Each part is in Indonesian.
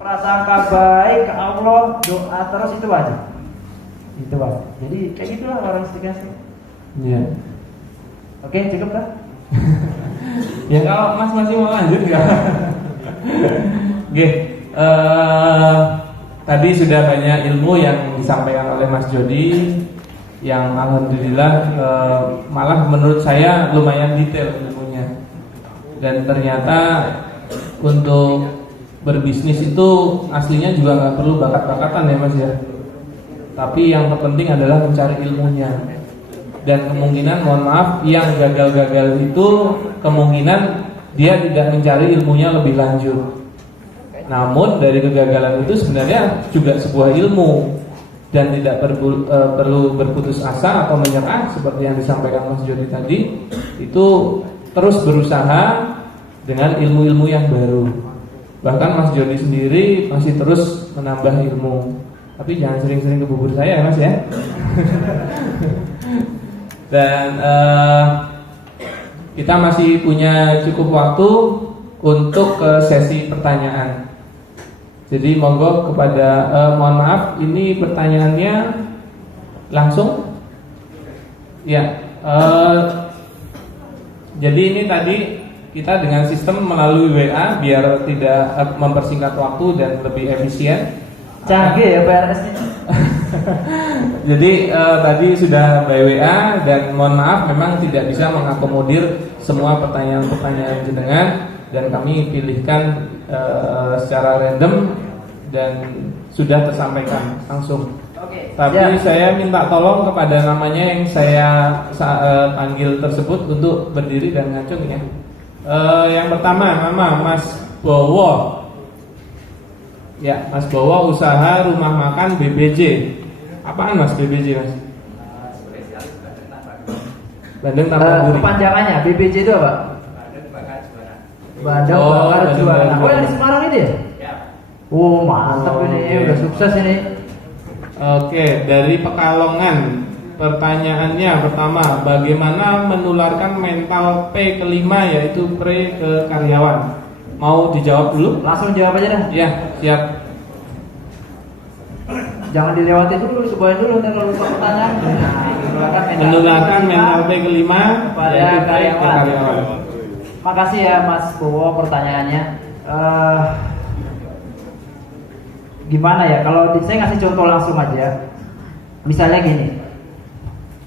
Prasangka baik ke Allah, doa terus itu wajib. Itu wajib. Jadi kayak gitulah orang istiqasah. Iya. Oke, cukup kan? Ya kalau Mas masih mau lanjut nggak? Oke, tadi sudah banyak ilmu yang disampaikan oleh Mas Jody, yang alhamdulillah malah menurut saya lumayan detail ilmunya. Dan ternyata untuk berbisnis itu aslinya juga nggak perlu bakat-bakatan ya Mas ya. Tapi yang terpenting adalah mencari ilmunya. Dan kemungkinan, mohon maaf, yang gagal-gagal itu kemungkinan dia tidak mencari ilmunya lebih lanjut. Namun dari kegagalan itu sebenarnya juga sebuah ilmu, dan tidak perlu berputus asa atau menyerah seperti yang disampaikan Mas Jody tadi. Itu terus berusaha dengan ilmu-ilmu yang baru. Bahkan Mas Jody sendiri masih terus menambah ilmu. Tapi jangan sering-sering ke bubur saya ya Mas ya. Dan kita masih punya cukup waktu untuk ke sesi pertanyaan. Jadi monggo kepada mohon maaf, ini pertanyaannya langsung. Ya, jadi ini tadi kita dengan sistem melalui WA biar tidak mempersingkat waktu dan lebih efisien. Canggih ya PRS-nya. Jadi tadi sudah by WA, dan mohon maaf memang tidak bisa mengakomodir semua pertanyaan-pertanyaan jenengan, dan kami pilihkan secara random dan sudah tersampaikan langsung. Oke. Tapi saya minta tolong kepada namanya yang saya panggil tersebut untuk berdiri dan ngacung ya. Yang pertama nama Mas Bowo. Ya, Mas Bowo, usaha rumah makan BBC. Apaan Mas BBC Mas? Bandeng Tanpa Duri. Kepanjangannya BBC itu apa? Bandeng Bakar Juara. Oh, yang di Semarang ini ya? Ya. Oh, mantap ini, udah sukses ini. Oke, dari Pekalongan. Pertanyaannya pertama, bagaimana menularkan mental P kelima, yaitu pre ke karyawan? Mau dijawab dulu? Langsung jawab aja dah. Ya, siap. Jangan dilewati dulu, sebuah dulu nanti kalau lupa pertanyaan. Menularkan mental P kelima pada karyawan. Makasih ya Mas Bowo pertanyaannya. Gimana ya? Kalau saya ngasih contoh langsung aja. Misalnya gini,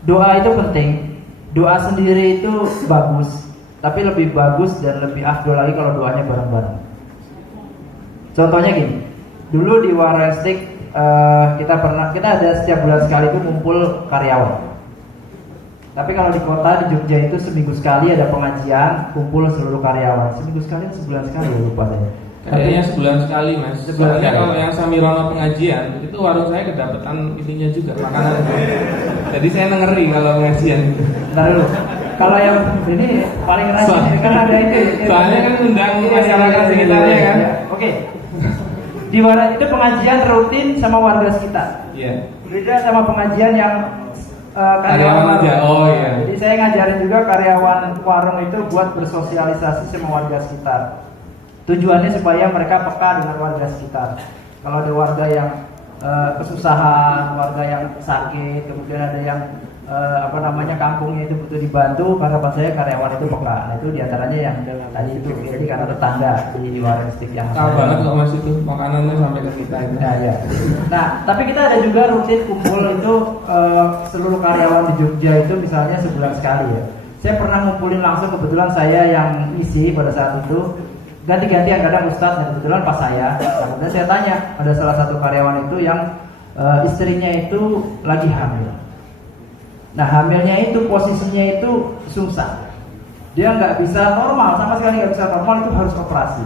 doa itu penting. Doa sendiri itu bagus, tapi lebih bagus dan lebih afdol lagi kalau doanya bareng-bareng. Contohnya gini, dulu di Warestik kita ada setiap bulan sekali itu ngumpul karyawan. Tapi kalau di kota di Jogja itu seminggu sekali ada pengajian kumpul seluruh karyawan. Seminggu sekali atau sebulan sekali ya, lupa saya. Kayaknya sebulan sekali Mas. Soalnya kalau yang Samirono pengajian itu warung saya kedapatan ininya juga makanan. Jadi saya ngeri kalau pengajian. Bentar dulu. Kalau yang ini paling rajin kan ada itu. Soalnya kan undang masyarakat sekitarnya kan. Oke. Di warung itu pengajian rutin sama warga sekitar. Iya. Beda sama pengajian yang karyawan aja. Oh iya. Jadi saya ngajarin juga karyawan warung itu buat bersosialisasi sama warga sekitar. Tujuannya supaya mereka peka dengan warga sekitar. Kalau ada warga yang kesusahan, warga yang sakit, kemudian ada yang kampungnya itu butuh dibantu, harapan saya karyawan itu peka. Nah itu diantaranya yang tadi itu jadi karena tetangga di Warestik yang tahu banget kok Mas itu makanannya sampai ke kita itu. Nah, ya. Nah tapi kita ada juga rutin kumpul itu seluruh karyawan di Jogja itu misalnya sebulan sekali ya. Saya pernah ngumpulin langsung, kebetulan saya yang isi pada saat itu. Ganti-gantian, kadang Ustadz dan kebetulan pas saya. Nah, kemudian saya tanya, ada salah satu karyawan itu yang istrinya itu lagi hamil. Nah hamilnya itu posisinya itu susah. Dia nggak bisa normal, sama sekali nggak bisa normal, itu harus operasi.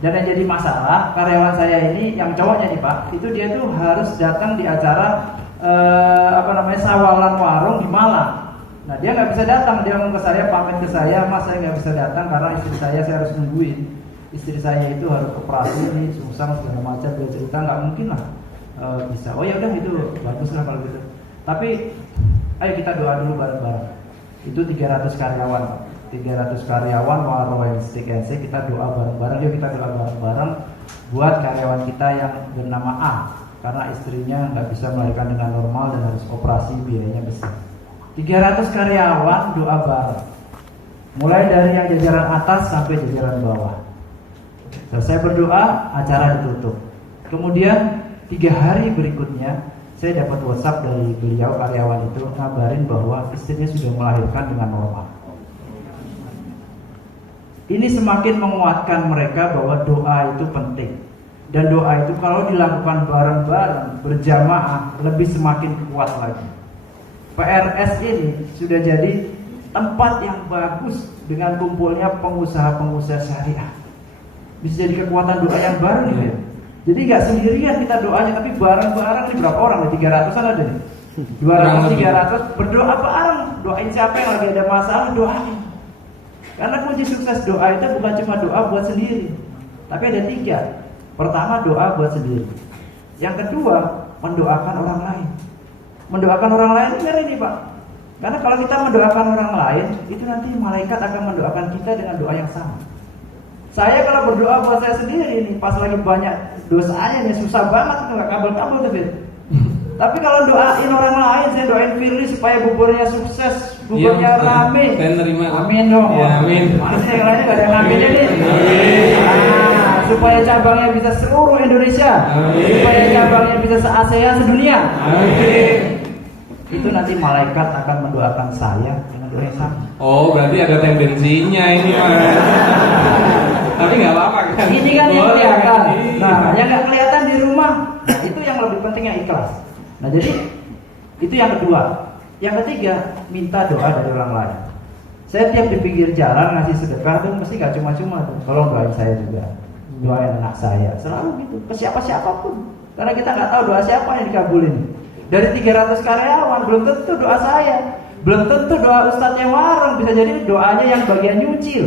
Dan yang jadi masalah karyawan saya ini, yang cowoknya nih Pak, itu dia tuh harus datang di acara sawalan warung di Malang. Nah dia nggak bisa datang, dia ngomong ke saya, pamit ke saya, Mas saya nggak bisa datang karena istri saya harus nungguin. Istri saya itu harus operasi nih, susah segala macam, dia cerita nggak mungkin lah bisa. Oh ya udah itu bagus lah kalau gitu. Tapi ayo kita doa dulu bareng-bareng. Itu 300 karyawan, 300 karyawan warung Warestik NC, kita doa bareng-bareng. Yuk kita doa bareng-bareng. buat karyawan kita yang bernama A, karena istrinya nggak bisa melahirkan dengan normal dan harus operasi, biayanya besar. 300 karyawan doa bareng, mulai dari yang jajaran atas sampai jajaran bawah. Selesai berdoa, acara ditutup. Kemudian 3 hari berikutnya saya dapat WhatsApp dari beliau, karyawan itu ngabarin bahwa istrinya sudah melahirkan dengan normal. Ini semakin menguatkan mereka bahwa doa itu penting. Dan doa itu kalau dilakukan bareng-bareng, berjamaah, lebih semakin kuat lagi. PRS ini sudah jadi tempat yang bagus dengan kumpulnya pengusaha-pengusaha syariah. Bisa jadi kekuatan doa yang baru nih ya. Jadi gak sendirian kita doanya, tapi bareng-bareng. Ini berapa orang? 300-an ada nih. 200, 300 berdoa bareng. Doain siapa yang lagi ada masalah, doain. Karena kunci sukses doa itu bukan cuma doa buat sendiri, tapi ada 3. Pertama, doa buat sendiri. Yang kedua, mendoakan orang lain. Mendoakan orang lain ngeri nih Pak. Karena kalau kita mendoakan orang lain, itu nanti malaikat akan mendoakan kita dengan doa yang sama. Saya kalau berdoa buat saya sendiri nih, pas lagi banyak dosanya nih, susah banget, nggak kabel-kabel tuh. Tapi kalau doain orang lain, saya doain Firly supaya buburnya sukses, buburnya rame. Saya nerima. Amin dong. Ya, amin. Masih yang lainnya gak ada yang aminnya nih. Supaya cabangnya bisa seluruh Indonesia. Amin. Supaya cabangnya bisa se-ASEAN sedunia. Amin. Itu nanti malaikat akan mendoakan saya dengan doa yang sama. Oh, berarti ada tendensinya ini Mas. Tapi nggak apa-apa kan? Ini kan yang kelihatan. Nah, yang nggak kelihatan di rumah, nah, itu yang lebih penting, yang ikhlas. Nah, jadi itu yang kedua. Yang ketiga, minta doa dari orang lain. Saya tiap di pinggir jalan ngasih sedekah tuh mesti gak cuma-cuma tuh. Tolong doain saya juga, doain anak saya. Selalu gitu, ke siapa-siapapun. Karena kita nggak tahu doa siapa yang dikabulin. Dari 300 karyawan belum tentu doa saya, belum tentu doa ustadznya warung, bisa jadi doanya yang bagian nyucil.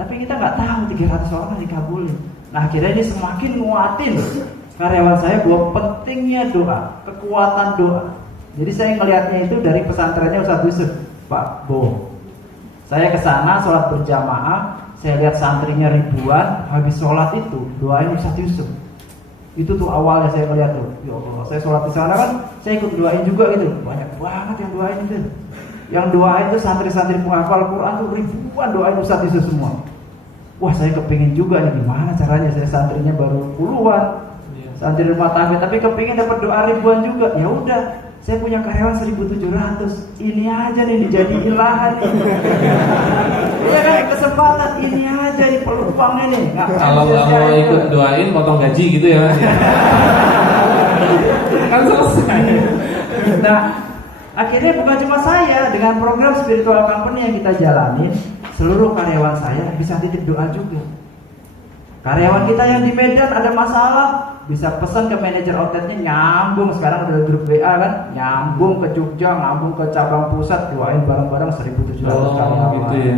Tapi kita nggak tahu 300 orang dikabulin. Nah, akhirnya ini semakin nguatin karyawan saya bahwa pentingnya doa, kekuatan doa. Jadi saya ngelihatnya itu dari pesantrennya Ustadz Yusuf, Pak Bo. Saya ke sana sholat berjamaah, saya lihat santrinya ribuan, habis sholat itu doain Ustadz Yusuf. Itu tuh awalnya saya ngeliat tuh, ya Allah, saya sholat di sana kan, saya ikut doain juga gitu. Banyak banget yang doain itu. Yang doain tuh santri-santri penghafal Quran tuh ribuan doain Ustadz Yusuf semua. Wah, saya kepingin juga nih, gimana caranya, saya santrinya baru puluhan. Santri rumah tangga, tapi kepingin dapat doa ribuan juga. Ya udah, saya punya karyawan 1.700. Ini aja nih dijadiin lahan nih. Iya kan, kesempatan ini aja nih, peluangnya nih. Kalau ikut doain potong gaji gitu ya Mas. Kan selesai. Nah, akhirnya bukan cuma saya, dengan program spiritual company yang kita jalani, seluruh karyawan saya bisa titip doa juga. Karyawan kita yang di Medan ada masalah, bisa pesan ke manajer outletnya, nyambung. Sekarang udah grup WA kan, nyambung ke Jogja, nyambung ke cabang pusat, doain bareng-bareng 1.700 karyawan. Gitu ya.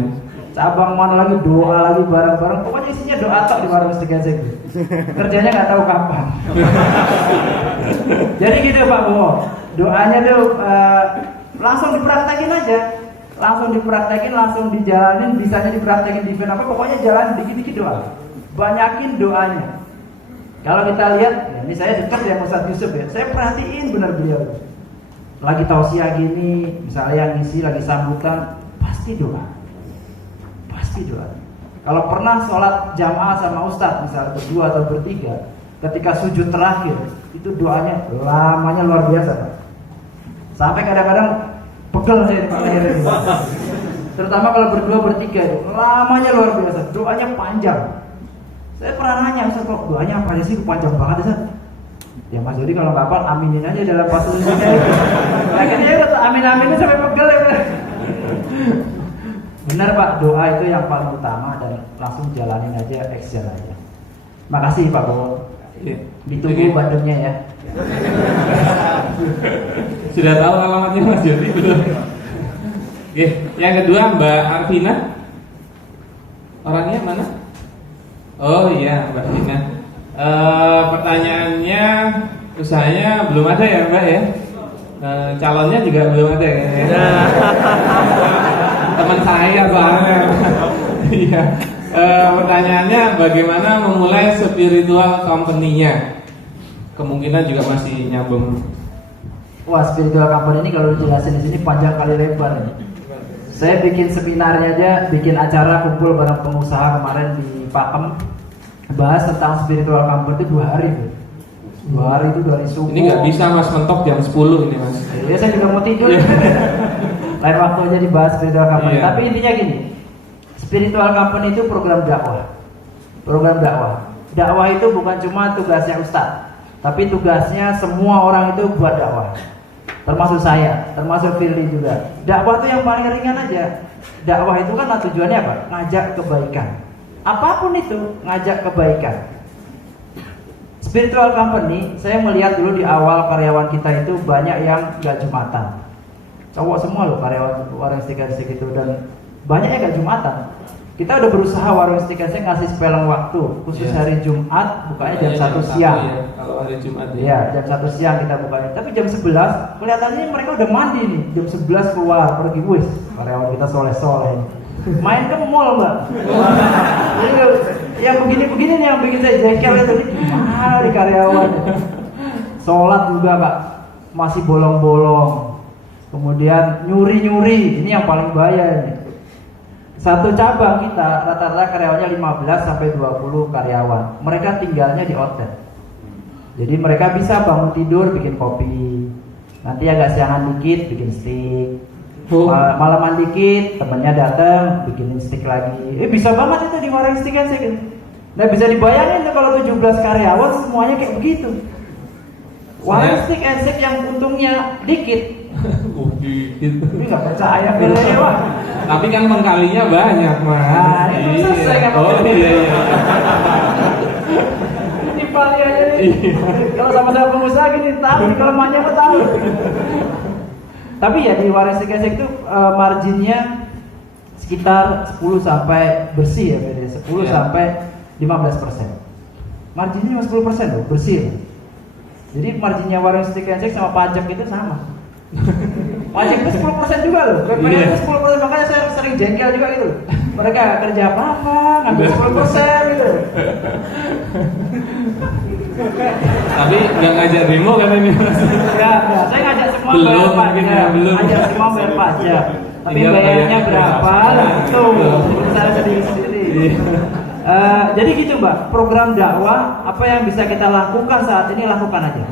Cabang mana lagi, doa lagi bareng-bareng. Pokoknya isinya doa tok di warung Setegajek. Kerjanya nggak tahu kapan. Jadi gitu Pak Bo, doanya tuh langsung dipraktekin aja, langsung dipraktekin, langsung dijalanin. Bisanya dipraktekin di event apa, pokoknya jalan dikit-dikit doa. Banyakin doanya. Kalau kita lihat, ya ini saya dekat ya Ustadz Yusuf ya, saya perhatiin benar beliau. Lagi tausiah gini, misalnya yang ngisi lagi sambutan, pasti doa. Pasti doa. Kalau pernah sholat jamaah sama Ustadz, misalnya berdua atau bertiga, ketika sujud terakhir, itu doanya lamanya luar biasa Pak. Sampai kadang-kadang pegel saya di leher. Terutama kalau berdua bertiga, lamanya luar biasa, doanya panjang. Saya pernah nanya, Ustaz, kok doanya apa aja sih, panjang banget Ustaz? Ya Mas Jody kalau nggak hafal, aminin aja dalam pasal-pasal itu. Akhirnya dia udah amin-aminnya sampai pegel ya. Benar Pak, doa itu yang paling utama dan langsung jalanin aja, action aja. Makasih Pak Bo. Ditunggu Bandungnya ya. Sudah tahu alamatnya Mas Jody belum? Oke, yang kedua Mbak Arvina. Orangnya mana? Oh iya, Mbak Dina. Pertanyaannya, usahanya belum ada ya Mbak ya? Calonnya juga belum ada ya? Teman saya soalnya. Iya. Pertanyaannya bagaimana memulai spiritual company-nya? Kemungkinan juga masih nyambung. Wah, spiritual company ini kalau dijelasin di sini panjang kali lebar nih. Saya bikin seminarnya aja, bikin acara kumpul bareng pengusaha kemarin di Pakem, bahas tentang spiritual company itu 2 hari, Bu. 2 hari itu dari subuh. Ini nggak bisa Mas mentok jam 10 ini Mas. Ya saya juga mau tidur. Lain waktu aja dibahas spiritual company. Iya. Tapi intinya gini, spiritual company itu program dakwah. Program dakwah. Dakwah itu bukan cuma tugasnya ustadz, tapi tugasnya semua orang itu buat dakwah. Termasuk saya, termasuk Firly juga. Dakwah itu yang paling ringan aja. Dakwah itu kan tujuannya apa? Ngajak kebaikan. Apapun itu, ngajak kebaikan. Spiritual company, saya melihat dulu di awal karyawan kita itu banyak yang gak jumatan. Cowok semua loh karyawan warung stick itu, dan banyak yang gak jumatan. Kita udah berusaha warung stick ngasih spelling waktu, khusus hari Jumat bukanya jam 1 siang. Ya, kalau hari Jumat ya. Jam 1 siang kita bukanya. Tapi jam 11 kelihatannya mereka udah mandi nih. Jam 11 keluar pergi, wis karyawan kita soleh-soleh. Main ke mall, Mbak. Jadi yang begini-begini nih yang bikin saya jengkel itu nih. Gimana nih karyawan? Sholat juga, Pak, masih bolong-bolong. Kemudian nyuri-nyuri, ini yang paling bahaya nih. Satu cabang kita rata-rata karyawannya 15 sampai 20 karyawan. Mereka tinggalnya di hotel. Jadi mereka bisa bangun tidur bikin kopi. Nanti agak siangan dikit bikin stick. Malaman dikit temennya datang bikinin stick lagi. Bisa banget itu di warung stick kan sih. Nah bisa dibayangin tuh kalau 17 karyawan semuanya kayak begitu. Warung stick and stick yang untungnya dikit. Gitu. Ini nggak percaya pilihnya, Wah. Tapi kan pengkalinya banyak, Mas. Nah, itu selesai kan. Iya. Ini paling aja nih. Kalau sama-sama pengusaha gini, tahu kelemahannya apa tahu. Tapi ya di warung stick itu marginnya sekitar 10 sampai bersih ya, Bede. 10 sampai 15%. Marginnya cuma 10% loh, bersih. Jadi marginnya warung stick sama pajak itu sama. Pajak itu 10% juga loh. BPN itu 10%, makanya saya sering jengkel juga gitu. Mereka kerja apa-apa, ngambil 10% gitu. Tapi nggak ngajak demo kan ini Mas? Enggak. Saya ngajak semua bayar pajak. Ngajak semua bayar pajak. Tapi bayarnya berapa? Itu saya sendiri-sendiri. Jadi gitu, Mbak. Program dakwah apa yang bisa kita lakukan saat ini, lakukan aja.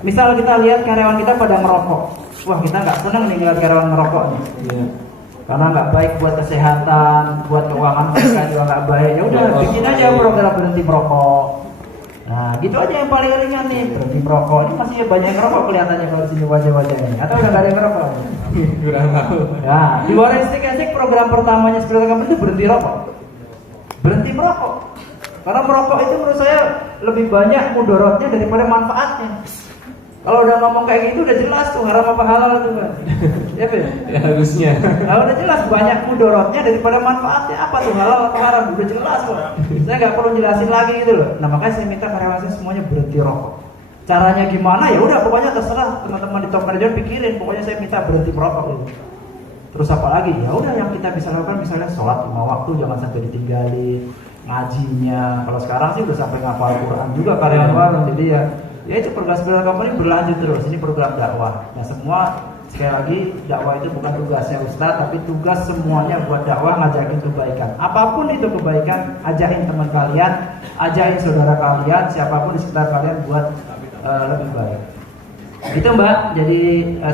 Misal kita lihat karyawan kita pada ngerokok, wah kita nggak seneng nih ngeliat karyawan ngerokok nih, karena nggak baik buat kesehatan, buat keuangan mereka juga nggak baik. Ya udah bikin aja program berhenti merokok. Nah gitu aja yang paling ringan nih, berhenti merokok. Ini masih banyak yang ngerokok kelihatannya kalau di sini wajah-wajahnya, atau udah nggak ada yang ngerokok? Kurang tahu. Nah di warung stick program pertamanya spiritual company itu berhenti rokok, berhenti merokok. Karena merokok itu menurut saya lebih banyak mudorotnya daripada manfaatnya. Kalau udah ngomong kayak gitu udah jelas tuh haram apa halal tuh, Pak. Ya, Ben? Ya harusnya. Kalau udah jelas banyak mudorotnya daripada manfaatnya, apa tuh halal atau haram udah jelas, Pak. Saya nggak perlu jelasin lagi gitu loh. Nah makanya saya minta karyawan saya semuanya berhenti rokok. Caranya gimana? Ya udah pokoknya terserah teman-teman di top manajemen pikirin. Pokoknya saya minta berhenti merokok gitu. Terus apa lagi? Ya udah yang kita bisa lakukan misalnya sholat 5 waktu jangan sampai ditinggalin, ngajinya. Kalau sekarang sih udah sampai ngapal Quran juga karyawan warung, jadi ya itu program spiritual company berlanjut terus. Ini program dakwah. Nah semua sekali lagi dakwah itu bukan tugasnya ustaz, tapi tugas semuanya buat dakwah, ngajakin kebaikan. Apapun itu kebaikan, ajakin teman kalian, ajakin saudara kalian, siapapun di sekitar kalian buat lebih baik. Itu Mbak. Jadi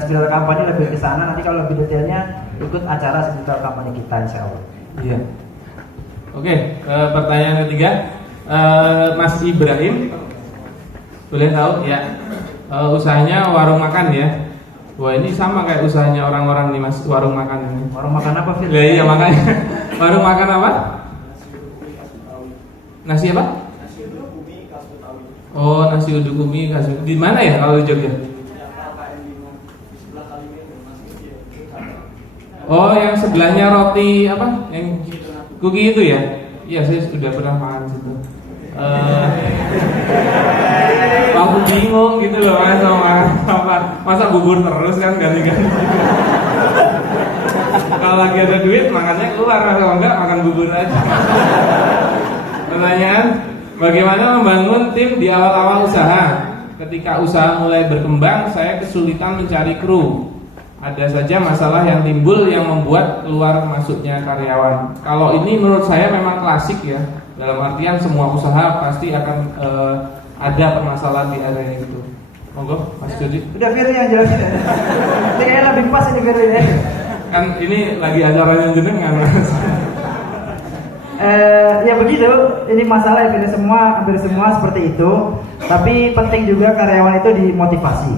spiritual company lebih ke sana. Nanti kalau lebih detailnya ikut acara spiritual company kita insya Allah. Iya. Oke, pertanyaan ketiga, Mas Ibrahim. Boleh tahu ya, usahanya warung makan ya. Wah ini sama kayak usahanya orang-orang nih Mas, warung makan ini. Warung makan apa Fir? Iya makanya. Warung makan apa? Nasi apa? Nasi uduk umi khas Betawi. Oh nasi uduk umi khas. Di mana ya kalau di Jogja? Oh yang sebelahnya roti apa? Yang kuki itu ya? Iya saya sudah pernah makan situ. Aku bingung gitu loh Mas, masa bubur terus kan ganti-ganti. Kalau lagi ada duit makannya keluar, kalau enggak makan bubur aja. Pertanyaan, bagaimana membangun tim di awal-awal usaha? Ketika usaha mulai berkembang, saya kesulitan mencari kru. Ada saja masalah yang timbul yang membuat keluar masuknya karyawan. Kalau ini menurut saya memang klasik ya. Dalam artian semua usaha pasti akan ada permasalahan di area itu. Monggo, Mas Jody. Udah Firly yang jelasin ya. Ini kayaknya lebih pas ini Firly ya. Kan ini lagi acaranya jenengan, Mas. Ya begitu, ini masalah ya, hampir semua seperti itu. Tapi penting juga karyawan itu dimotivasi.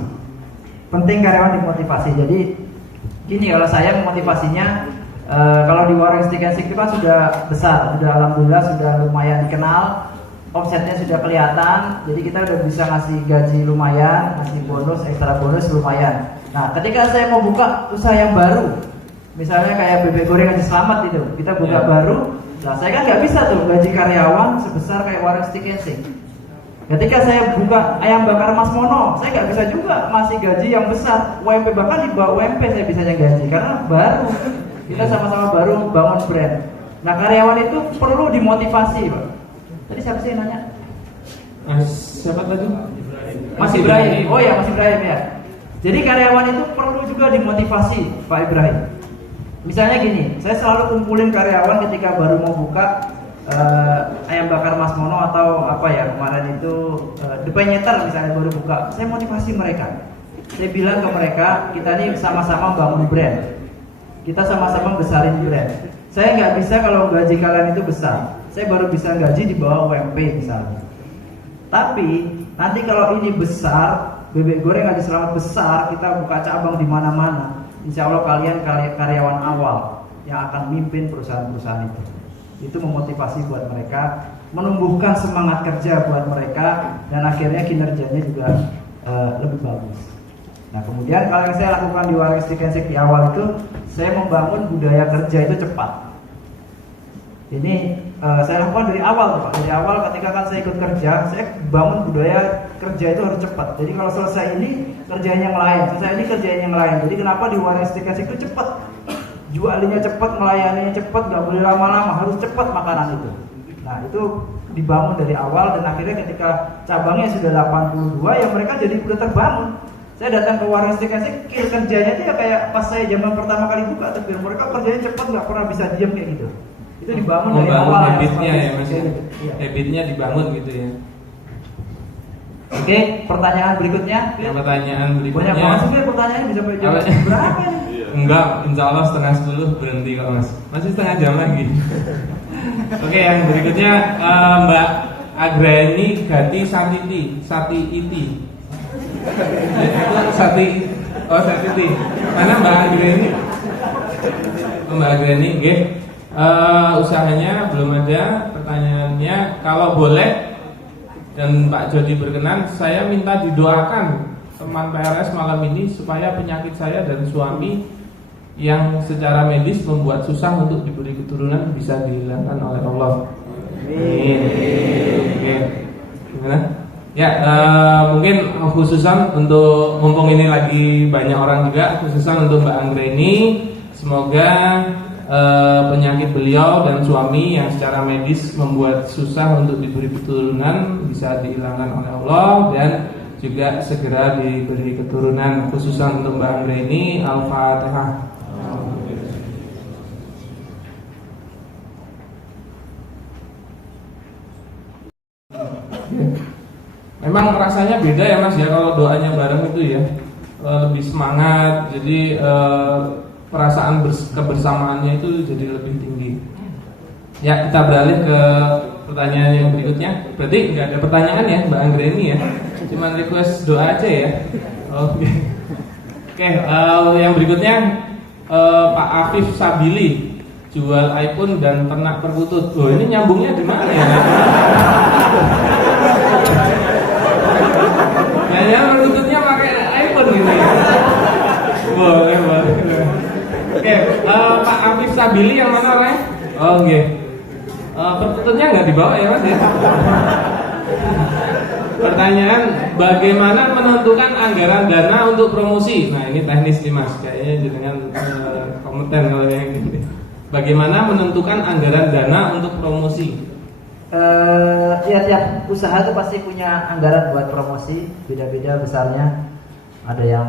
Penting karyawan dimotivasi. Jadi gini, kalau saya memotivasinya, kalau di Warung Stick and Stick itu kan sudah besar, sudah alhamdulillah sudah lumayan dikenal, omsetnya sudah kelihatan. Jadi kita udah bisa ngasih gaji lumayan, ngasih bonus, ekstra bonus lumayan. Nah, ketika saya mau buka usaha yang baru, misalnya kayak bebek goreng Haji Slamet itu, kita buka baru. Nah, saya kan nggak bisa tuh gaji karyawan sebesar kayak Warung Stick and Stick. Ketika saya buka ayam bakar Mas Mono, saya nggak bisa juga masih gaji yang besar. UMP, bahkan di bawah UMP saya bisanya gaji karena baru. Kita sama-sama baru bangun brand. Nah, karyawan itu perlu dimotivasi, Pak. Tadi siapa sih yang nanya? Siapa tadi? Mas Ibrahim. Oh ya, Mas Ibrahim ya. Jadi karyawan itu perlu juga dimotivasi, Pak Ibrahim. Misalnya gini, saya selalu kumpulin karyawan ketika baru mau buka ayam bakar Mas Mono atau apa ya kemarin itu Depanyeter misalnya baru buka. Saya motivasi mereka. Saya bilang ke mereka, kita ini sama-sama bangun brand. Kita sama-sama besarin brand. Saya nggak bisa kalau gaji kalian itu besar. Saya baru bisa gaji di bawah UMP misalnya. Tapi nanti kalau ini besar, bebek goreng Haji Slamet besar, kita buka cabang di mana-mana. Insya Allah kalian karyawan awal yang akan mimpin perusahaan-perusahaan itu. Itu memotivasi buat mereka, menumbuhkan semangat kerja buat mereka, dan akhirnya kinerjanya juga lebih bagus. Nah, kemudian kalau yang saya lakukan di Warung Stick and Stick di awal itu, saya membangun budaya kerja itu cepat. Ini saya lakukan dari awal, Pak. Dari awal ketika kan saya ikut kerja, saya bangun budaya kerja itu harus cepat. Jadi kalau selesai ini kerjain yang lain, selesai ini kerjain yang lain. Jadi kenapa di Warung Stick and Stick itu cepat? Jualnya cepat, melayaninya cepat, nggak boleh lama-lama, harus cepat makanan itu. Nah, itu dibangun dari awal dan akhirnya ketika cabangnya sudah 82, ya mereka jadi udah terbangun. Saya datang ke Warung Stick and Stick, kerjanya itu ya kayak pas saya zaman pertama kali buka tuh, mereka kerjanya cepat, nggak pernah bisa diam kayak gitu. Itu dibangun dari awal. Habitnya ya, Mas. Iya. Habitnya dibangun gitu ya. Oke, pertanyaan berikutnya. Pertanyaan berikutnya. Banyak banget sih pertanyaannya, bisa jawab berapa nih? Enggak, insya Allah setengah 10 berhenti kok Mas. Masih setengah jam lagi. Oke, yang berikutnya Mbak Agreni Gati Sati-iti. Sati-iti. Mana Mbak Agreni? Mbak Agreni, oke. Usahanya belum ada. Pertanyaannya, kalau boleh dan Pak Jody berkenan, saya minta didoakan teman PRS malam ini supaya penyakit saya dan suami yang secara medis membuat susah untuk diberi keturunan bisa dihilangkan oleh Allah. Amin. Oke. Gimana? Ya, mungkin khususan untuk mumpung ini lagi banyak orang juga, khususan untuk Mbak Anggreni, semoga penyakit beliau dan suami yang secara medis membuat susah untuk diberi keturunan bisa dihilangkan oleh Allah dan juga segera diberi keturunan. Khususan untuk Mbak Anggreni, Al-Fatihah. Memang rasanya beda ya Mas ya kalau doanya bareng itu ya, lebih semangat. Jadi perasaan kebersamaannya itu jadi lebih tinggi. Ya, kita beralih ke pertanyaan yang berikutnya. Berarti nggak ada pertanyaan ya Mbak Anggreni ya, cuman request doa aja ya. Oke. Yang berikutnya Pak Afif Sabili, jual iPhone dan ternak perkutut. Oh, ini nyambungnya di mana ya? Ya perkututnya pakai iPhone gitu ya. Boleh. Oke, Pak Afif Sabili yang mana orangnya? Oke. Perkututnya nggak dibawa ya Mas ya? Pertanyaan, bagaimana menentukan anggaran dana untuk promosi? Nah, ini teknis nih Mas, kayaknya dengan kompeten kalau yang ini. Bagaimana menentukan anggaran dana untuk promosi? Ya tiap usaha itu pasti punya anggaran buat promosi, beda-beda besarnya. Ada yang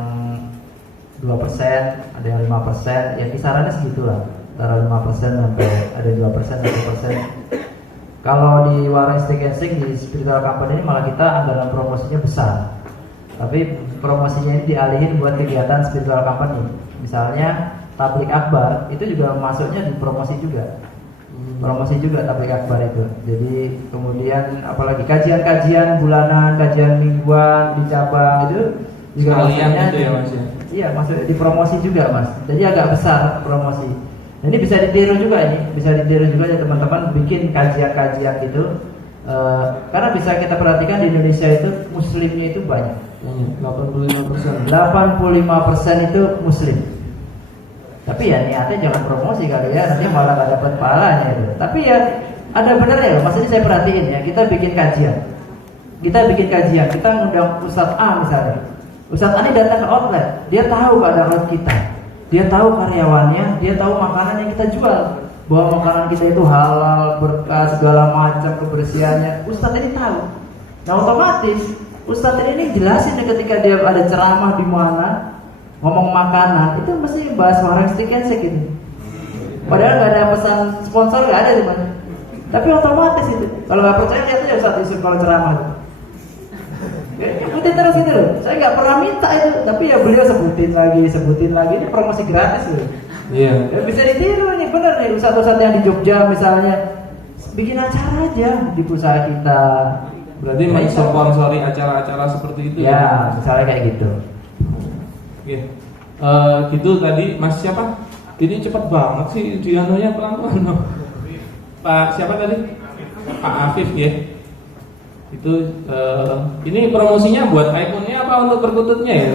2%, ada yang 5%, ya kisarannya segitulah, antara 5% sampai ada 2%, 1%. Kalau di Warung Steak and Shake di Spiritual Company ini malah kita anggaran promosinya besar, tapi promosinya ini dialihin buat kegiatan Spiritual Company. Misalnya tablik akbar itu juga masuknya di promosi juga. Promosi juga tablik akbar itu. Jadi kemudian apalagi kajian-kajian bulanan, kajian mingguan di cabang itu juga masuknya gitu ya Mas ya? Iya, masuk di promosi juga Mas. Jadi agak besar promosi. Nah, ini bisa ditiru juga ya teman-teman bikin kajian-kajian gitu. Karena bisa kita perhatikan di Indonesia itu muslimnya itu banyak. 85%. 85% itu muslim. Tapi ya niatnya jangan promosi kali ya, nanti malah gak dapat pahalanya itu. Tapi ya ada benernya loh, maksudnya saya perhatiin ya, kita bikin kajian, kita ngundang Ustadz A misalnya. Ustadz A ini datang ke outlet, dia tahu keadaan outlet kita, dia tahu karyawannya, dia tahu makanan yang kita jual, bahwa makanan kita itu halal, berkah, segala macam kebersihannya. Ustadz ini tahu. Nah otomatis Ustadz ini jelasin ketika dia ada ceramah di mana ngomong makanan itu mesti bahas Warung Steak and Shake gitu. Padahal nggak ada pesan sponsor, nggak ada di mana. Tapi otomatis itu. Kalau nggak percaya lihat aja Ustadz Yusuf kalau ceramah. Sebutin terus gitu loh. Saya nggak pernah minta itu, tapi ya beliau sebutin lagi. Ini promosi gratis loh. Iya. Ya, bisa ditiru nih, bener nih. Ustadz yang di Jogja misalnya bikin acara aja di perusahaan kita. Berarti mensponsori acara-acara seperti itu ya? Misalnya kayak gitu. Oke. Gitu tadi Mas siapa? Ini cepat banget sih dianunya pelan-pelan. Pak siapa tadi? Pak Afif ya. Itu ini promosinya buat iPhone-nya apa untuk perkututnya ya?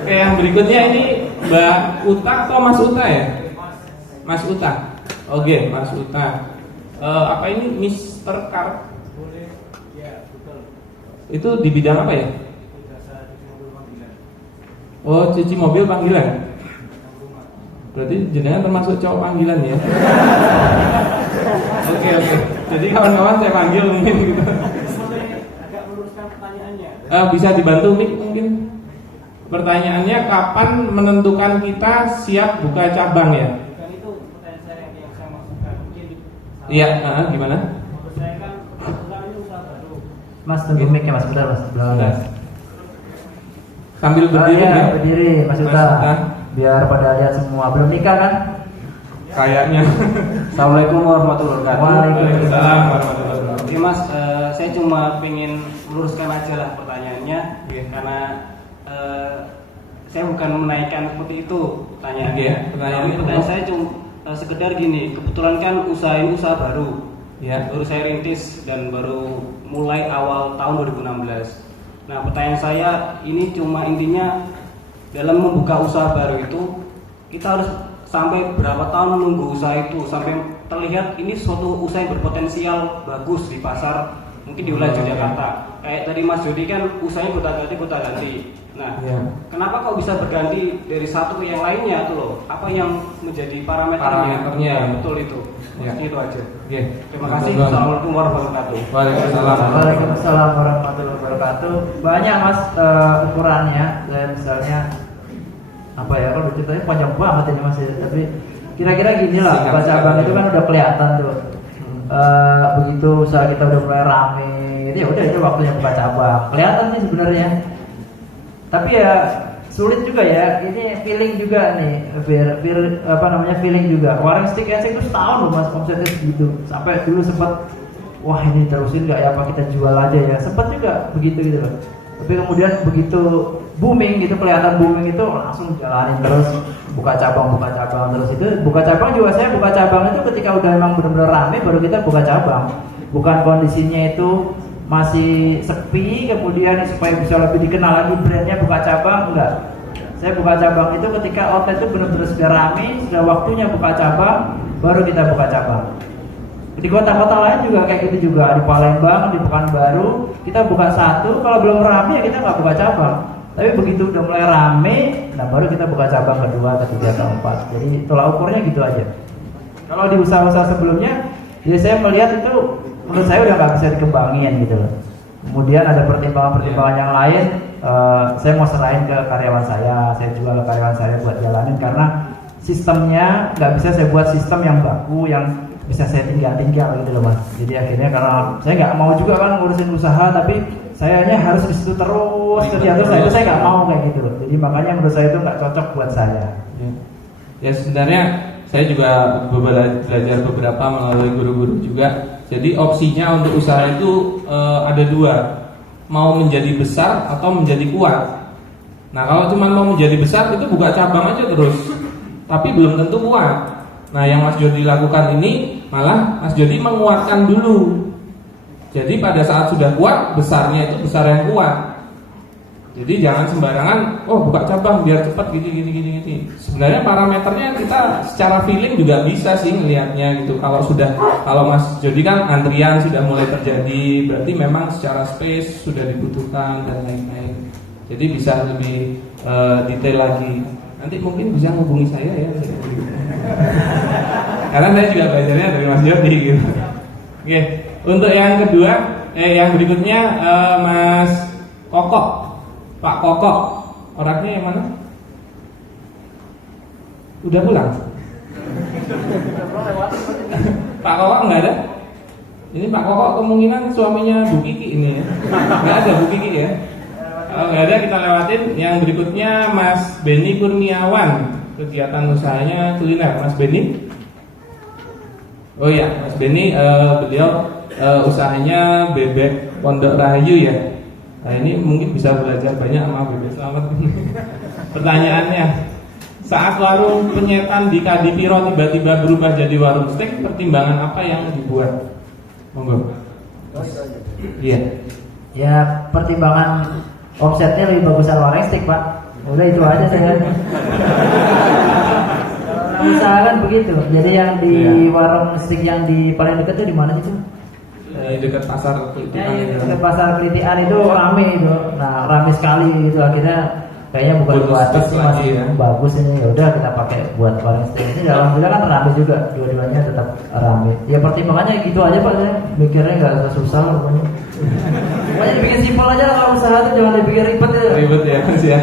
Oke, yang berikutnya ini Mbak Uta atau Mas Uta ya? Mas Uta. Oke, Mas Uta. Apa ini Mr. Car? Boleh, ya betul. Itu di bidang apa ya? Oh, cuci mobil panggilan. Berarti jenengan termasuk cowok panggilan ya? Oke. Jadi kawan-kawan saya panggil mungkin gitu. Agak meluruskan pertanyaannya. Bisa dibantu Mik mungkin? Pertanyaannya kapan menentukan kita siap buka cabang ya? Bukan itu pertanyaan saya yang saya maksudkan. Mungkin Iya, gimana? menurut saya kan kebetulan ini usaha baru. Mas tunggu mic-nya Mas, bentar Mas. Sudah. Sambil berdiri ya? Berdiri Mas Uta. Biar pada lihat semua. Belum nikah kan? Kayaknya. Assalamualaikum warahmatullahi wabarakatuh. Waalaikumsalam warahmatullahi wabarakatuh. Oke Mas, saya cuma pengen meluruskan aja lah pertanyaannya, karena saya bukan menaikkan seperti itu pertanyaannya. Pertanyaan saya cuma sekedar gini, kebetulan kan usaha ini usaha baru, baru saya rintis dan baru mulai awal tahun 2016. Nah pertanyaan saya ini cuma intinya dalam membuka usaha baru itu kita harus sampai berapa tahun menunggu usaha itu sampai terlihat ini suatu usaha yang berpotensial bagus di pasar mungkin di wilayah Yogyakarta. Kayak tadi Mas Jody kan usahanya gonta-ganti. Nah, kenapa kok bisa berganti dari satu ke yang lainnya tuh loh? Apa yang menjadi parameternya? Ya, betul itu. Itu aja. Oke. Terima kasih. Assalamualaikum warahmatullahi wabarakatuh. Waalaikumsalam warahmatullahi wabarakatuh. Banyak Mas ukurannya. Saya misalnya apa ya, kalau ceritanya panjang banget ini Mas, tapi kira-kira gini lah, buka cabang itu kan udah kelihatan tuh. Begitu usaha kita udah mulai rame, ya udah itu waktunya buka cabang. Kelihatan sih sebenarnya. Tapi ya sulit juga ya, ini feeling juga nih, feeling juga. Warung Steak and Shake itu setahun loh Mas omsetnya segitu. Sampai dulu sempat, wah ini terusin nggak ya, apa kita jual aja ya. Sempat juga begitu gitu loh. Tapi kemudian begitu booming gitu, kelihatan booming itu langsung jalanin terus buka cabang terus. Itu buka cabang juga, saya buka cabang itu ketika udah emang benar-benar rame baru kita buka cabang. Bukan kondisinya itu masih sepi kemudian supaya bisa lebih dikenal lagi brandnya buka cabang, enggak. Saya buka cabang itu ketika outlet itu benar-benar sudah rame, sudah waktunya buka cabang, baru kita buka cabang. Di kota-kota lain juga kayak gitu juga, di Palembang, di Pekanbaru kita buka satu, kalau belum rame ya kita nggak buka cabang. Tapi begitu udah mulai rame, nah baru kita buka cabang kedua, ketiga, keempat. Jadi tolak ukurnya gitu aja. Kalau di usaha-usaha sebelumnya, ya saya melihat itu menurut saya udah nggak bisa dikembangin gitu loh. Kemudian ada pertimbangan-pertimbangan yang lain, saya mau serahin ke karyawan saya jual ke karyawan saya buat jalanin karena sistemnya nggak bisa saya buat sistem yang baku yang bisa saya tinggal gitu loh mas. Jadi akhirnya karena saya nggak mau juga kan ngurusin usaha tapi sayanya harus di situ terus kerja terus, itu saya nggak mau kayak gitu loh. Jadi makanya menurut saya itu nggak cocok buat saya. Ya sebenarnya saya juga belajar beberapa melalui guru-guru juga. Jadi opsinya untuk usaha itu ada dua, mau menjadi besar atau menjadi kuat. Nah kalau cuma mau menjadi besar itu buka cabang aja terus, tapi belum tentu kuat. Nah yang Mas Jody lakukan ini malah Mas Jody menguatkan dulu. Jadi pada saat sudah kuat, besarnya itu besar yang kuat. Jadi jangan sembarangan, oh buka cabang biar cepat gini. Sebenarnya parameternya kita secara feeling juga bisa sih melihatnya gitu. Kalau Mas Jody kan antrian sudah mulai terjadi, berarti memang secara space sudah dibutuhkan dan lain-lain. Jadi bisa lebih detail lagi. Nanti mungkin bisa hubungi saya ya. Karena saya juga belajarnya dari Mas Jody gitu. Oke, untuk yang kedua, yang berikutnya Mas Kokok. Pak Kokok, orangnya yang mana? Udah pulang? Pak Kokok nggak ada? Ini Pak Kokok kemungkinan suaminya Bu Kiki ini ya. Nggak ada Bu Kiki ya. Kalau nggak ada kita lewatin. Yang berikutnya Mas Beni Kurniawan, kegiatan usahanya kuliner. Mas Beni? Oh iya, Mas Beni beliau usahanya bebek Pondok Rahayu ya. Nah ini mungkin bisa belajar banyak sama Bebek Slamet. Pertanyaannya, saat warung penyetan di Kadipiro tiba-tiba berubah jadi warung steak, pertimbangan apa yang dibuat? Monggo. Iya. Ya pertimbangan omsetnya lebih bagusan warung steak pak. Udah itu aja saya. Misalkan begitu. Jadi yang di warung steak yang di paling dekat itu di mana itu? Di dekat pasar Kelitian. Ya, dekat pasar Kelitian itu rame itu. Nah rame sekali itu akhirnya kayaknya bukan buat sih masih ya. Bagus ini. Ya udah kita pakai buat warung steak ini. Alhamdulillah kan rame juga. Dua-duanya tetap rame. Ya pertimbangannya gitu aja pak. Saya mikirnya nggak susah pokoknya. Pokoknya dibikin simpel aja lah kalau usaha itu jangan dibikin ribet ya. Ribet ya Mas ya.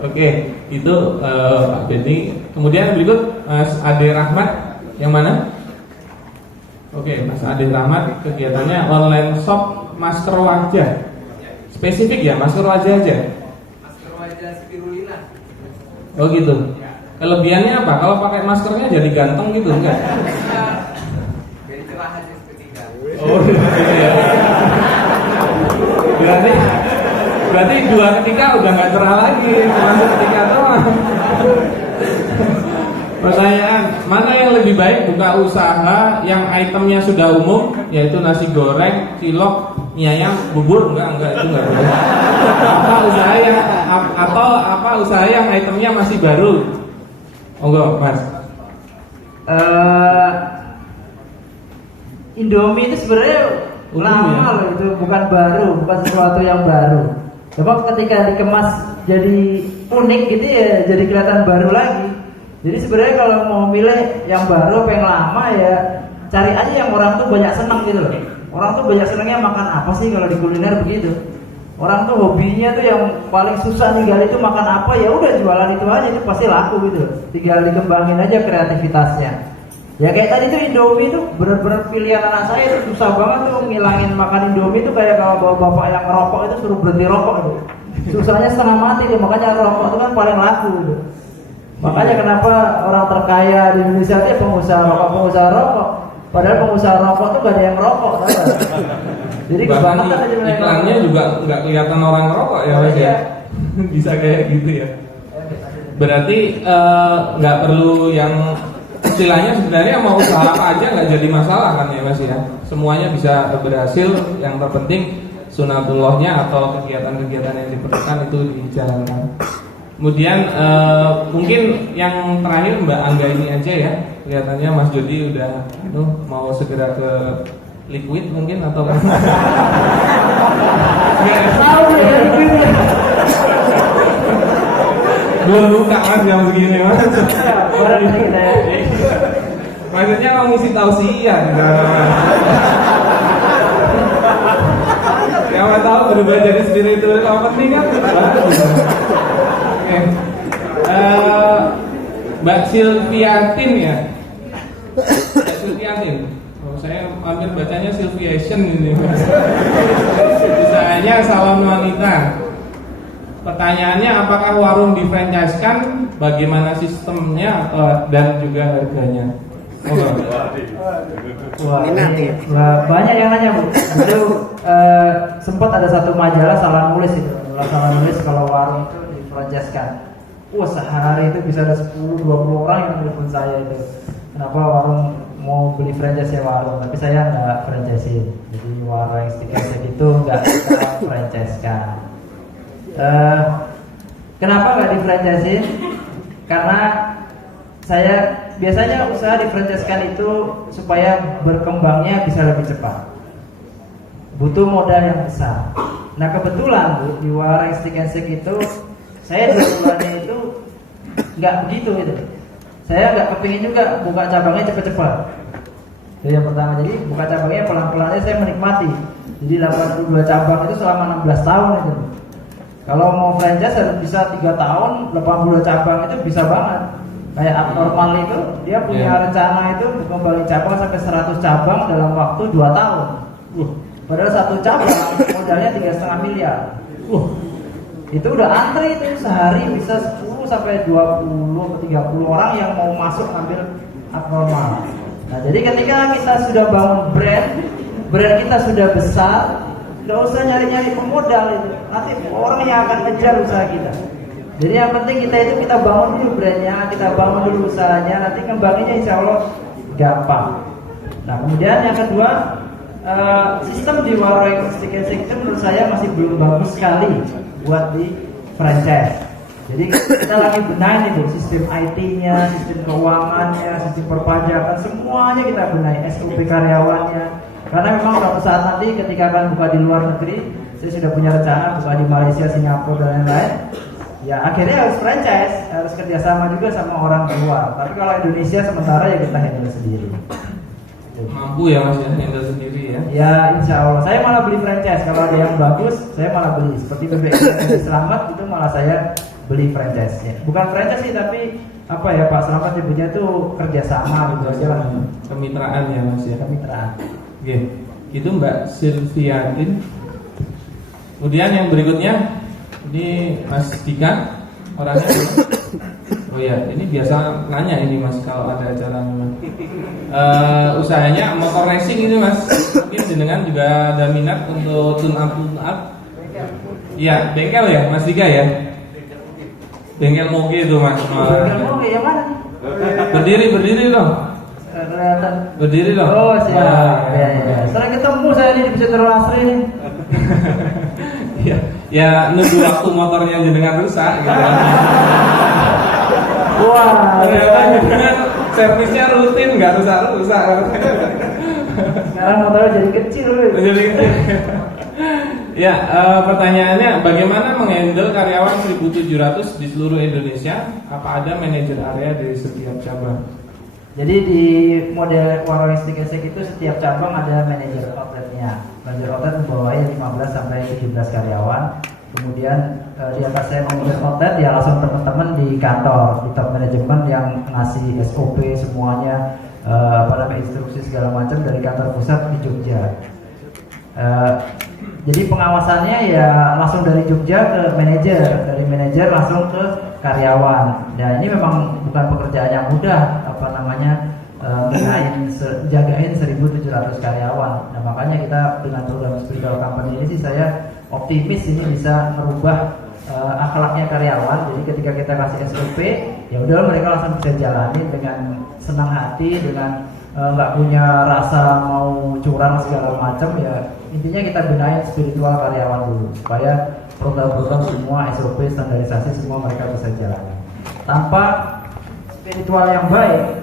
Oke, itu Pak Beni. Kemudian berikut Mas Ade Rahmat, yang mana? Oke, Mas Ade Rahmat kegiatannya online shop masker wajah. Spesifik ya, masker wajah aja. Masker wajah spirulina. Oh gitu. Kelebihannya apa? Kalau pakai maskernya jadi ganteng gitu enggak? Jadi cerah aja seketika. Oh gitu ya. Berarti dua ketika udah nggak cerah lagi, cuma seketika doang. Pertanyaan, mana yang lebih baik buka usaha yang itemnya sudah umum, yaitu nasi goreng, cilok, mie ayam, bubur? Enggak itu enggak boleh. Apa usaha yang itemnya masih baru? Monggo, Mas. Indomie itu sebenarnya lama loh, itu bukan baru, bukan sesuatu yang baru. Coba ketika dikemas jadi unik gitu ya, jadi kelihatan baru lagi. Jadi sebenarnya kalau mau milih yang baru apa yang lama ya cari aja yang orang tuh banyak senang gitu loh. Orang tuh banyak senangnya makan apa sih kalau di kuliner begitu. Orang tuh hobinya tuh yang paling susah tinggal itu makan apa, ya udah jualan itu aja, itu pasti laku gitu. Tinggal dikembangin aja kreativitasnya. Ya kayak tadi tuh Indomie tuh bener-bener pilihan anak saya itu susah banget tuh ngilangin makan Indomie tuh kayak kalau bapak yang ngerokok itu suruh berhenti rokok tuh. Susahnya setengah mati tuh, makanya rokok itu kan paling laku gitu. Makanya kenapa orang terkaya di Indonesia itu pengusaha rokok. Padahal pengusaha rokok tuh gak ada yang rokok, tahu gak? Jadi bahkan iklannya juga nggak kelihatan orang ngerokok ya Mas ya. Bisa kayak gitu ya. Berarti nggak perlu yang istilahnya sebenarnya mau usaha apa aja nggak jadi masalah kan ya Mas ya. Semuanya bisa berhasil. Yang terpenting sunatullahnya atau kegiatan-kegiatan yang diperlukan itu dijalankan. Kemudian mungkin yang terakhir Mbak Angga ini aja ya. Kelihatannya Mas Jody udah mau segera ke liquid mungkin atau Tahu ya duitnya. Belum buka mas jam segini mas. Baru dikit ya. Maksudnya kalau ngisi tausiah di sana mas. Yang mau tahu berubah jadi spiritual kalau penting kan. Oke. Mbak Silviatin ya. Mbak Silviatin. Oh, saya hampir bacanya Silviation ini. Usahanya salon wanita. Pertanyaannya, apakah warung difranchise-kan? Bagaimana sistemnya dan juga harganya? Oh, Wah, banyak yang nanya Bu. Itu sempat ada satu majalah salah nulis itu. Salah nulis kalau warung itu difranchise-kan. Wah, sehari itu bisa ada 10-20 orang yang telepon saya itu. Kenapa warung mau beli franchise ya warung? Tapi saya nggak franchise. Jadi warung yang stiker itu nggak kita franchise-kan. Kenapa nggak di-franchise? Karena saya biasanya usaha di-franchise-kan itu supaya berkembangnya bisa lebih cepat. Butuh modal yang besar. Nah kebetulan Bu, di warung stick and shake itu saya jualannya itu nggak begitu gitu. Saya nggak kepingin juga buka cabangnya cepat-cepat. Itu yang pertama. Jadi buka cabangnya pelan-pelan aja, saya menikmati. Jadi 82 cabang itu selama 16 tahun itu. Kalau mau franchise harus bisa 3 tahun, 82 cabang itu bisa banget. Kayak abnormal itu dia punya rencana itu kembali cabang sampai 100 cabang dalam waktu 2 tahun. Padahal satu cabang modalnya 3,5 miliar. Itu udah antri itu sehari bisa 10 sampai 20 atau 30 orang yang mau masuk ambil abnormal. Nah, jadi ketika kita sudah bangun brand kita sudah besar, nggak usah nyari-nyari pemodal itu. Nanti orang yang akan ngejar usaha kita. Jadi yang penting kita bangun dulu brandnya, kita bangun dulu usahanya, nanti kembanginnya insya Allah gampang. Nah kemudian yang kedua, sistem di warung stick and shake itu menurut saya masih belum bagus sekali buat di franchise. Jadi kita lagi benahi nih Bu, sistem IT-nya, sistem keuangannya, sistem perpajakan, semuanya kita benahi, SOP karyawannya. Karena memang suatu saat nanti ketika akan buka di luar negeri, saya sudah punya rencana buka di Malaysia, Singapura dan lain-lain. Ya akhirnya harus franchise, harus kerjasama juga sama orang luar. Tapi kalau Indonesia sementara ya kita handle sendiri. Mampu ya mas ya, handle sendiri ya. Ya insya Allah. Saya malah beli franchise. Kalau ada yang bagus, saya malah beli. Seperti BBM Selamat itu malah saya beli franchise-nya. Bukan franchise sih, tapi apa ya Pak Selamat nyebutnya itu kerjasama gitu aja lah. Kemitraan ya mas ya. Kemitraan. Oke, itu Mbak Silviatin. Kemudian yang berikutnya ini Mas Dika, orangnya. Oh ya, ini biasa nanya ini Mas kalau ada acara memang. Usahanya motor racing ini Mas. Mungkin jenengan juga ada minat untuk tune up. Iya, bengkel ya Mas Dika ya. Bengkel moge itu Mas. Bengkel moge yang mana? Berdiri dong. Kelihatan. Berdiri dong. Oh siap. Ya. Sering ketemu saya di Citrul Asri nih. Ya nunggu waktu motornya jenengan rusak gitu. Wah, ternyata jenengan servisnya rutin, nggak rusak. Sekarang motornya jadi kecil. Jadi kecil. Ya, pertanyaannya bagaimana menghandle karyawan 1.700 di seluruh Indonesia? Apa ada manajer area dari setiap cabang? Jadi di model warung stick and shake itu setiap cabang ada manajer outletnya. Manajer outlet membawahi 15 sampai 17 karyawan. Kemudian di atas saya manajer outlet ya langsung teman-teman di kantor, di top manajemen yang ngasih SOP semuanya, instruksi segala macam dari kantor pusat di Jogja. Jadi pengawasannya ya langsung dari Jogja ke manajer, dari manajer langsung ke karyawan. Dan ini memang bukan pekerjaan yang mudah, jagain 1.700 karyawan. Nah makanya kita dengan program spiritual company ini sih saya optimis ini bisa merubah akhlaknya karyawan. Jadi ketika kita kasih SOP, ya udah mereka langsung bisa jalani dengan senang hati, dengan nggak punya rasa mau curang segala macam. Ya intinya kita benahin spiritual karyawan dulu supaya program-program semua SOP standarisasi semua mereka bisa jalani. Tanpa spiritual yang baik,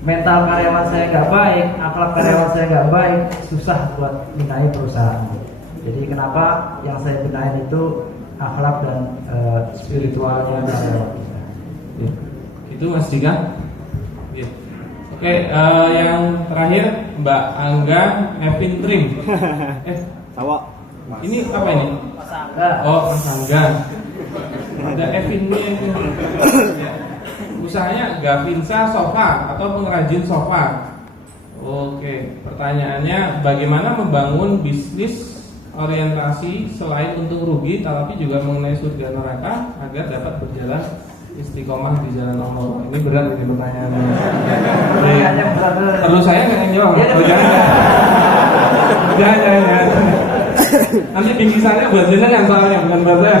mental karyawan saya nggak baik, akhlak karyawan saya nggak baik, susah buat benahi perusahaan. Jadi kenapa yang saya benahin itu akhlak dan spiritualnya karyawan kita. Ya. Itu Mas Dika. Ya. Oke, yang terakhir Mbak Angga Evin Trim. Ini apa ini? Oh, Mas Angga. Ada Evinnya ini. Ya. Usahanya Gavinsa Sofa atau pengrajin sofa. Oke, pertanyaannya bagaimana membangun bisnis orientasi selain untung rugi tapi juga mengenai surga neraka agar dapat berjalan istiqomah di jalan Allah. Ini berat ini pertanyaannya. Perlu saya nggak jawab? Oh, jangan. Nanti bingkisannya buat jenengan soalnya bukan buat saya.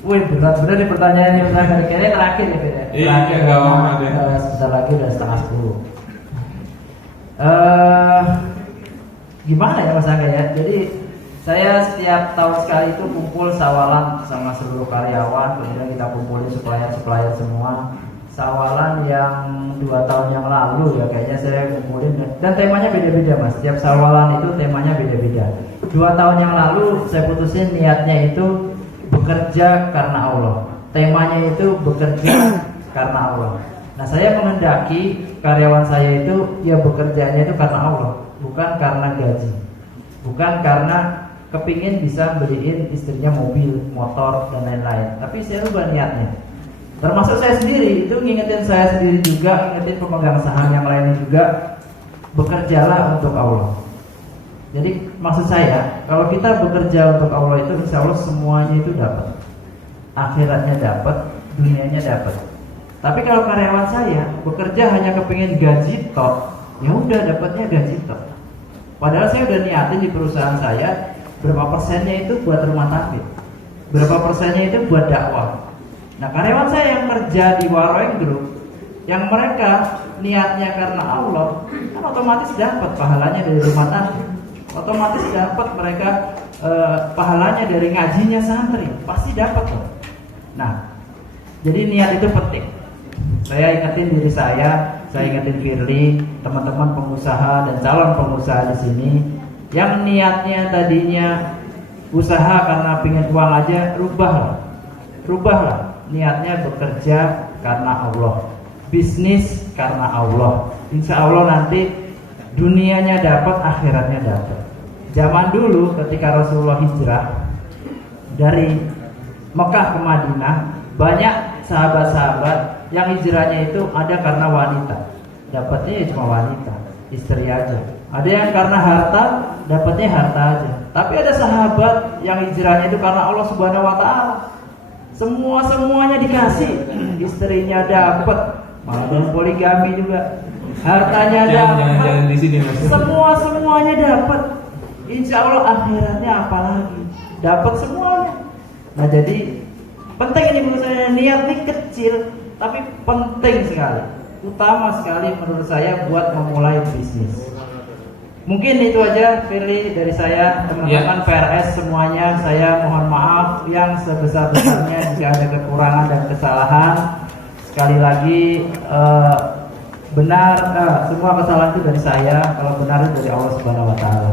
Wih, berat nih pertanyaannya. Kayaknya terakhir ya beda. Iya, nggak apa-apa deh. Sebentar lagi udah 9:30. Gimana ya Mas Angga ya? Jadi saya setiap tahun sekali itu kumpul sawalan sama seluruh karyawan, kemudian kita kumpulin supplier semua. Sawalan yang 2 tahun yang lalu ya kayaknya saya kumpulin dan temanya beda-beda Mas. Setiap sawalan itu temanya beda-beda. 2 tahun yang lalu saya putusin niatnya itu bekerja karena Allah. Temanya itu bekerja karena Allah. Nah, saya menghendaki karyawan saya itu ya bekerjanya itu karena Allah, bukan karena gaji, bukan karena kepingin bisa beliin istrinya mobil, motor dan lain-lain. Tapi saya rubah niatnya. Termasuk saya sendiri itu ngingetin saya sendiri juga, ngingetin pemegang saham yang lain juga, bekerjalah untuk Allah. Jadi maksud saya, kalau kita bekerja untuk Allah itu insya Allah semuanya itu dapat. Akhiratnya dapat, dunianya dapat. Tapi kalau karyawan saya bekerja hanya kepingin gaji tok, ya udah dapatnya gaji tok. Padahal saya udah niatin di perusahaan saya berapa persennya itu buat rumah tangga, berapa persennya itu buat dakwah. Nah, karyawan saya yang kerja di Waroeng Group, yang mereka niatnya karena Allah, kan otomatis dapat pahalanya dari rumah tangga. Otomatis dapat mereka pahalanya dari ngajinya santri, pasti dapat loh. Nah, jadi niat itu penting. Saya ingetin diri saya ingetin Firly, teman-teman pengusaha dan calon pengusaha di sini, yang niatnya tadinya usaha karena pengen uang aja, rubahlah. Niatnya bekerja karena Allah, bisnis karena Allah. Insya Allah nanti dunianya dapat, akhiratnya dapat. Zaman dulu ketika Rasulullah hijrah dari Mekah ke Madinah, banyak sahabat-sahabat yang hijrahnya itu ada karena wanita, dapatnya ya cuma wanita, istri aja. Ada yang karena harta, dapatnya harta aja. Tapi ada sahabat yang hijrahnya itu karena Allah Subhanahu Wa Taala. Semuanya dikasih, istrinya dapat, malah poligami juga, hartanya dapat, jangan di sini Mas. semuanya dapat. Insya Allah akhiratnya apalagi dapat semuanya. Nah, jadi penting ini menurut saya, niat ini kecil tapi penting sekali, utama sekali menurut saya buat memulai bisnis. Mungkin itu aja Firly dari saya, teman-teman PRS semuanya. Saya mohon maaf yang sebesar-besarnya jika ada kekurangan dan kesalahan. Sekali lagi benar, semua kesalahan itu dari saya, kalau benar itu dari Allah Subhanahu Wa Taala.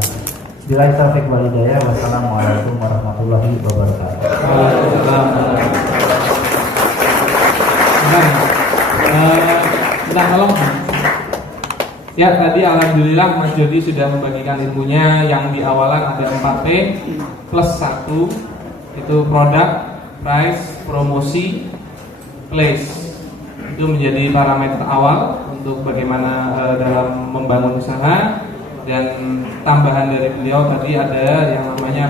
Billahi taufiq wal hidayah. Wassalamualaikum warahmatullahi wabarakatuh. Nah, tolong. Ya, tadi alhamdulillah Mas Jody sudah membagikan ilmunya. Yang di awalan ada 4P plus 1, itu produk, price, promosi, place. Itu menjadi parameter awal untuk bagaimana dalam membangun usaha. Dan tambahan dari beliau tadi ada yang namanya